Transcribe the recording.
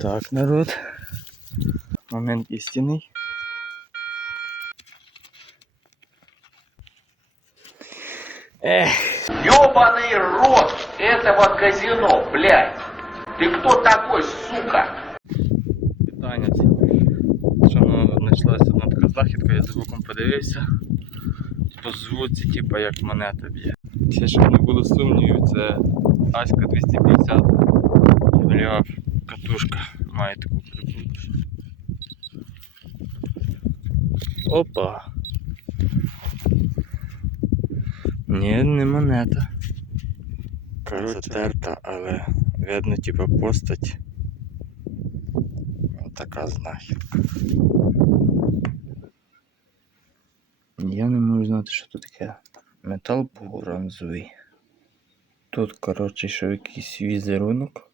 Так, народ. Момент істинний. Ех, Ёбаный рот этого казино, блядь! Ты кто такой, сука? питання це. Шановно, знайшлася одна така знахідка, я звуком подивився. По звуці, типа як монета б'є. Ще щоб не було сумнівів, це Аська 250 і голіаф Катушка має таку прибутку. Опа! Ні, не монета. Кажуть, терта, але видно, типа постать. Така знахідка. Я не можу знати, що тут таке. Метал бронзовий. Тут, коротше, йшов якийсь візерунок.